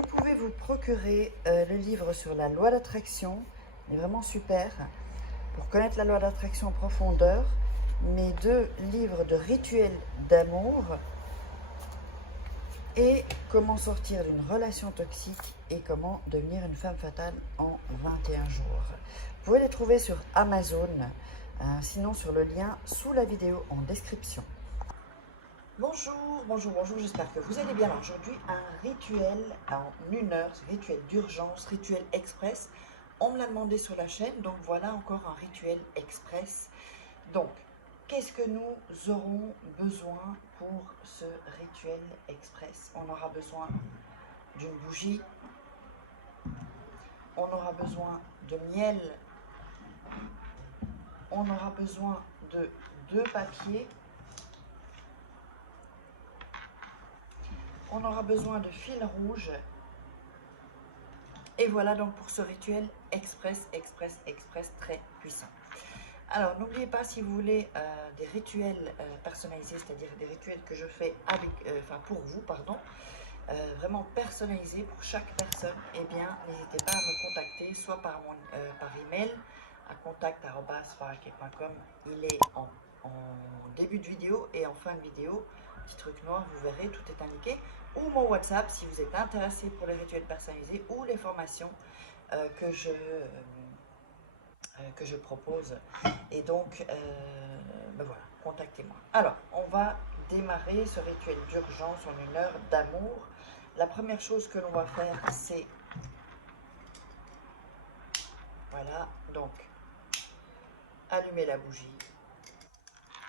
Vous pouvez vous procurer le livre sur la loi d'attraction, il est vraiment super, pour connaître la loi d'attraction en profondeur, mes 2 livres de rituels d'amour et comment sortir d'une relation toxique et comment devenir une femme fatale en 21 jours. Vous pouvez les trouver sur Amazon, sinon sur le lien sous la vidéo en description. Bonjour, bonjour, bonjour, j'espère que vous allez bien. Alors aujourd'hui, un rituel en 1 heure, rituel d'urgence, rituel express. On me l'a demandé sur la chaîne, donc voilà encore un rituel express. Donc, qu'est-ce que nous aurons besoin pour ce rituel express? On aura besoin d'une bougie, on aura besoin de miel, on aura besoin de 2 papiers, on aura besoin de fil rouge. Et voilà donc pour ce rituel express très puissant. Alors n'oubliez pas, si vous voulez des rituels personnalisés, c'est-à-dire des rituels que je fais avec, pour vous, pardon, vraiment personnalisés pour chaque personne, eh bien n'hésitez pas à me contacter, soit par email à contact@farahkek.com. Il est en début de vidéo et en fin de vidéo, petit truc noir, vous verrez, tout est indiqué, ou mon WhatsApp si vous êtes intéressé pour les rituels personnalisés ou les formations que je propose. Et donc, ben voilà, contactez-moi. Alors, on va démarrer ce rituel d'urgence en 1 heure d'amour. La première chose que l'on va faire, c'est, voilà, donc, allumer la bougie.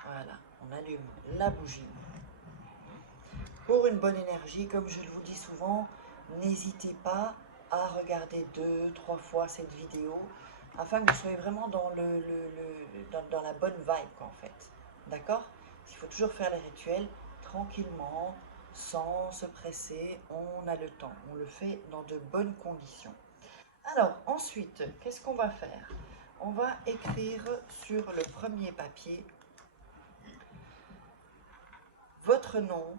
Voilà, on allume la bougie. Pour une bonne énergie, comme je vous dis souvent, n'hésitez pas à regarder 2-3 fois cette vidéo afin que vous soyez vraiment dans la bonne vibe, en fait. D'accord? Il faut toujours faire les rituels tranquillement, sans se presser. On a le temps. On le fait dans de bonnes conditions. Alors, ensuite, qu'est-ce qu'on va faire? On va écrire sur le premier papier votre nom,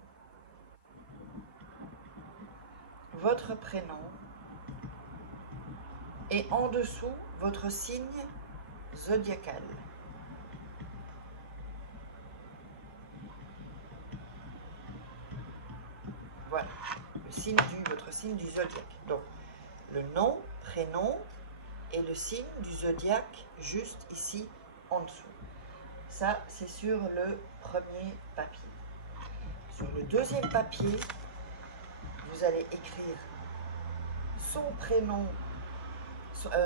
votre prénom et en dessous votre signe zodiacal. Voilà, votre signe du zodiaque. Donc, le nom, prénom et le signe du zodiaque juste ici en dessous. Ça, c'est sur le premier papier. Sur le deuxième papier, vous allez écrire son prénom,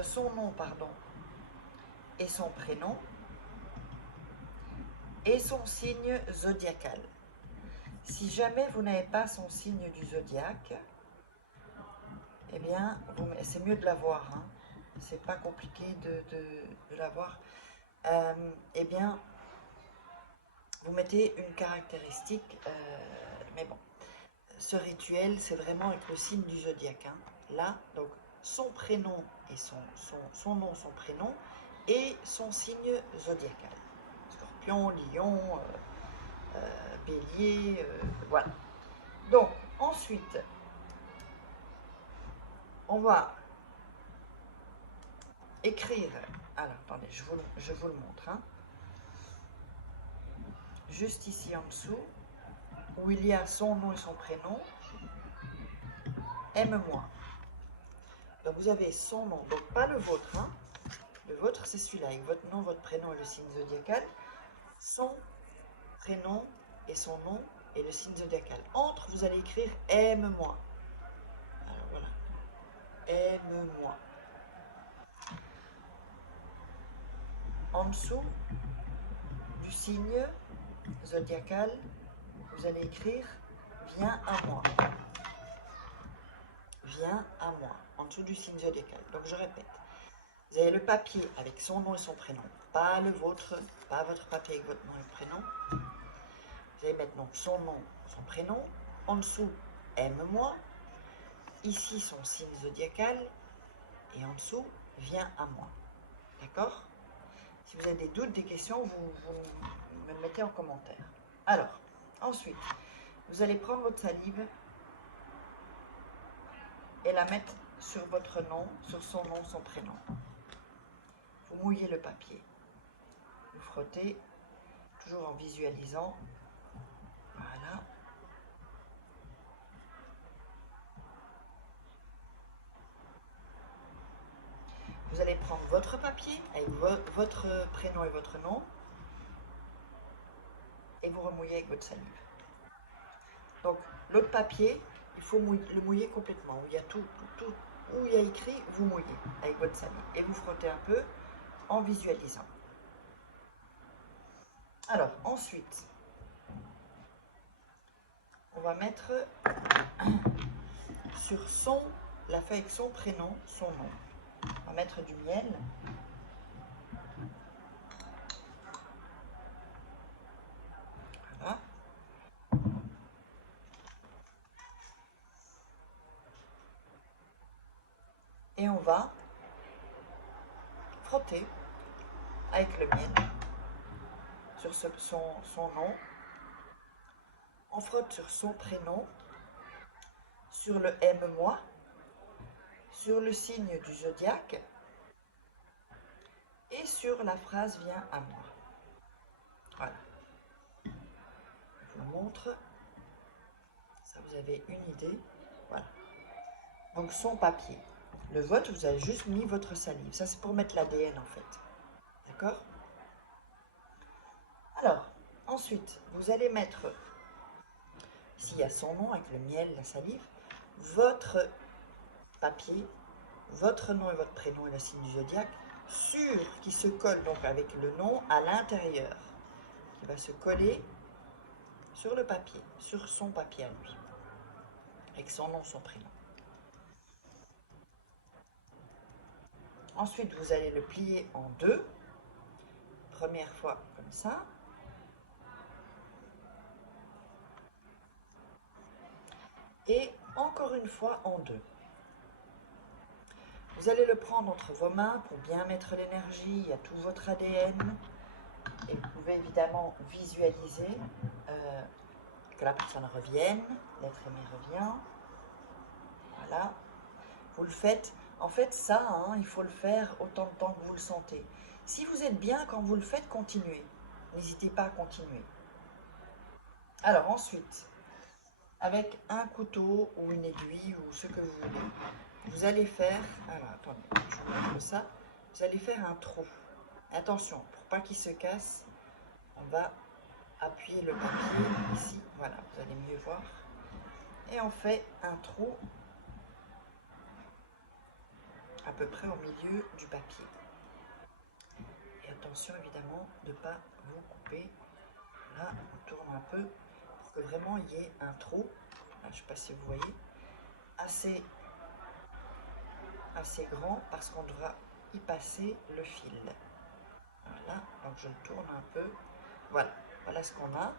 son nom, pardon, et son prénom et son signe zodiacal. Si jamais vous n'avez pas son signe du zodiaque, eh bien, c'est mieux de l'avoir, hein. C'est pas compliqué de l'avoir. Eh bien, vous mettez une caractéristique, mais bon, ce rituel, c'est vraiment avec le signe du zodiaque, hein. Là, donc, son prénom et son nom, son prénom, et son signe zodiacal. Scorpion, Lion, Bélier, voilà. Donc, ensuite, on va écrire, alors attendez, je vous le montre, hein. Juste ici en dessous, où il y a son nom et son prénom, aime-moi. Donc vous avez son nom, donc pas le vôtre, hein. Le vôtre c'est celui-là, avec votre nom, votre prénom et le signe zodiacal. Son prénom et son nom et le signe zodiacal. Entre, vous allez écrire aime-moi. Alors voilà, aime-moi. En dessous du signe zodiacal, vous allez écrire viens à moi. Viens à moi, en dessous du signe zodiacal. Donc je répète, vous avez le papier avec son nom et son prénom, pas le vôtre, pas votre papier avec votre nom et prénom. Vous allez mettre donc son nom, son prénom, en dessous aime-moi, ici son signe zodiacal, et en dessous viens à moi. D'accord? Si vous avez des doutes, des questions, vous me le mettez en commentaire. Alors, ensuite, vous allez prendre votre salive et la mettre sur votre nom, sur son nom, son prénom. Vous mouillez le papier. Vous frottez, toujours en visualisant. Voilà. Vous allez prendre votre papier avec votre prénom et votre nom et vous remouillez avec votre salive. Donc l'autre papier, il faut le mouiller complètement. Où il y a tout, où il y a écrit, vous mouillez avec votre salive et vous frottez un peu en visualisant. Alors ensuite, on va mettre sur la feuille avec son prénom, son nom. On va mettre du miel. Voilà. Et on va frotter avec le miel sur son nom. On frotte sur son prénom, sur le aime-moi, sur le signe du zodiaque et sur la phrase viens à moi. Voilà. Je vous montre. Ça, vous avez une idée. Voilà. Donc son papier. Le vôtre, vous avez juste mis votre salive. Ça, c'est pour mettre l'ADN en fait. D'accord? Alors, ensuite, vous allez mettre, s'il y a son nom avec le miel, la salive, votre papier, votre nom et votre prénom et le signe du zodiaque, qui se colle donc avec le nom à l'intérieur, qui va se coller sur le papier, sur son papier à lui, avec son nom, son prénom. Ensuite, vous allez le plier en deux. Première fois comme ça. Et encore une fois en deux. Vous allez le prendre entre vos mains pour bien mettre l'énergie. Il y a tout votre ADN. Et vous pouvez évidemment visualiser que la personne revienne. L'être aimé revient. Voilà. Vous le faites. En fait, ça, il faut le faire autant de temps que vous le sentez. Si vous êtes bien quand vous le faites, continuez. N'hésitez pas à continuer. Alors ensuite, avec un couteau ou une aiguille ou ce que vous voulez, vous allez faire, alors attendez, je vous montre ça, vous allez faire un trou. Attention, pour pas qu'il se casse, on va appuyer le papier ici, voilà, vous allez mieux voir. Et on fait un trou à peu près au milieu du papier. Et attention évidemment de ne pas vous couper. Là, on tourne un peu pour que vraiment il y ait un trou. Là, je ne sais pas si vous voyez. Assez grand parce qu'on devra y passer le fil. Voilà, donc je le tourne un peu. Voilà, voilà ce qu'on a.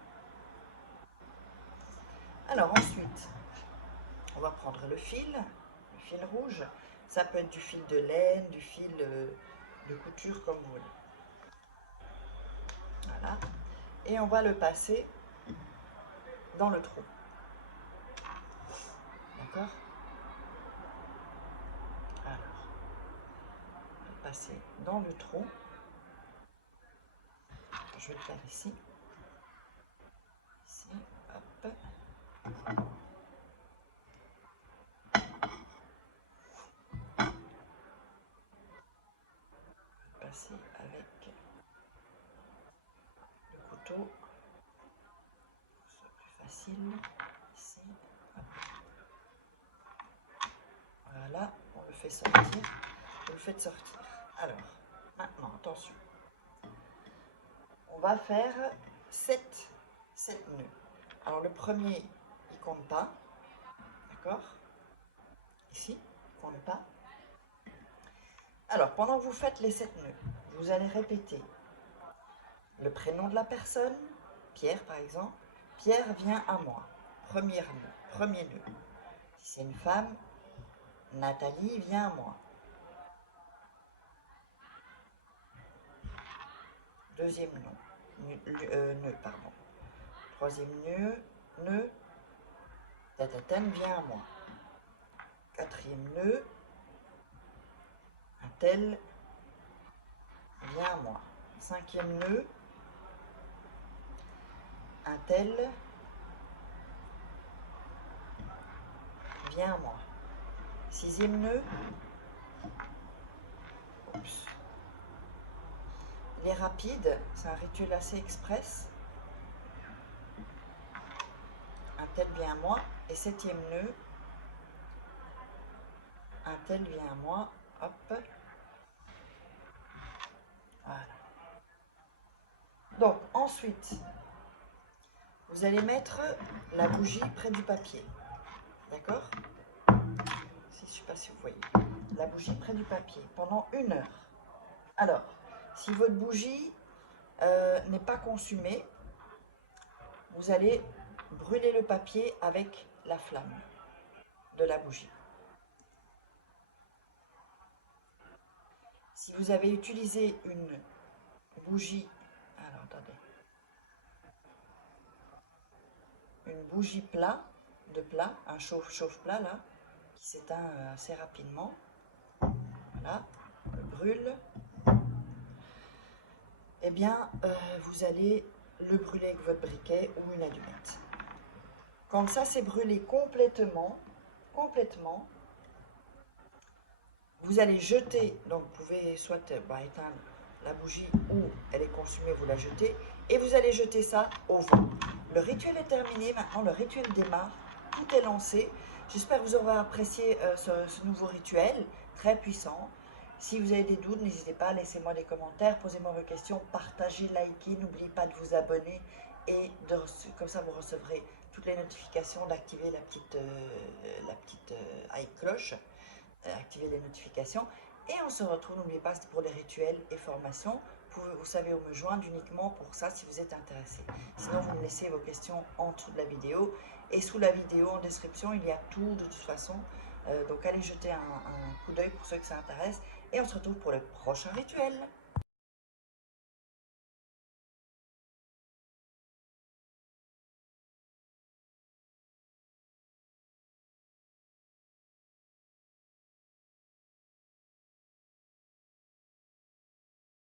Alors ensuite, on va prendre le fil rouge. Ça peut être du fil de laine, du fil de couture comme vous voulez. Voilà. Et on va le passer dans le trou. D'accord? Alors, on va le passer dans le trou. Je vais le faire ici. Ici, hop. Passer avec le couteau. Ce soit plus facile. Ici, hop. Voilà, on le fait sortir. Vous le faites sortir. Alors, maintenant, attention. On va faire 7 nœuds. Alors, le premier, il compte pas. D'accord? Ici, il compte pas. Alors, pendant que vous faites les 7 nœuds, vous allez répéter le prénom de la personne, Pierre par exemple. Pierre vient à moi. Premier nœud. Si c'est une femme, Nathalie vient à moi. Deuxième nœud, pardon. Troisième nœud, Tatatan vient à moi. 4e nœud, un tel vient à moi. 5e nœud, un tel vient à moi. 6e nœud, oups. Il est rapide, c'est un rituel assez express. Un tel vient à moi. Et 7e nœud, un tel vient à moi. Hop. Voilà. Donc ensuite, vous allez mettre la bougie près du papier. D'accord? Je ne sais pas si vous voyez. La bougie près du papier pendant 1 heure. Alors, si votre bougie n'est pas consumée, vous allez brûler le papier avec la flamme de la bougie. Si vous avez utilisé une bougie, alors attendez, une bougie de plat, un chauffe-plat là, qui s'éteint assez rapidement, voilà, on le brûle, eh bien vous allez le brûler avec votre briquet ou une allumette. Quand ça s'est brûlé complètement, vous allez jeter, donc vous pouvez soit éteindre la bougie ou elle est consumée, vous la jetez, et vous allez jeter ça au vent. Le rituel est terminé, maintenant le rituel démarre, tout est lancé. J'espère que vous aurez apprécié ce nouveau rituel, très puissant. Si vous avez des doutes, n'hésitez pas, laissez-moi des commentaires, posez-moi vos questions, partagez, likez, n'oubliez pas de vous abonner, et comme ça vous recevrez toutes les notifications, d'activer la petite cloche. Activer les notifications et on se retrouve, n'oubliez pas, c'est pour les rituels et formations. Vous savez où me joindre uniquement pour ça si vous êtes intéressé. Sinon vous me laissez vos questions en dessous de la vidéo et sous la vidéo en description il y a tout de toute façon, donc allez jeter un coup d'œil pour ceux que ça intéresse et on se retrouve pour le prochain rituel.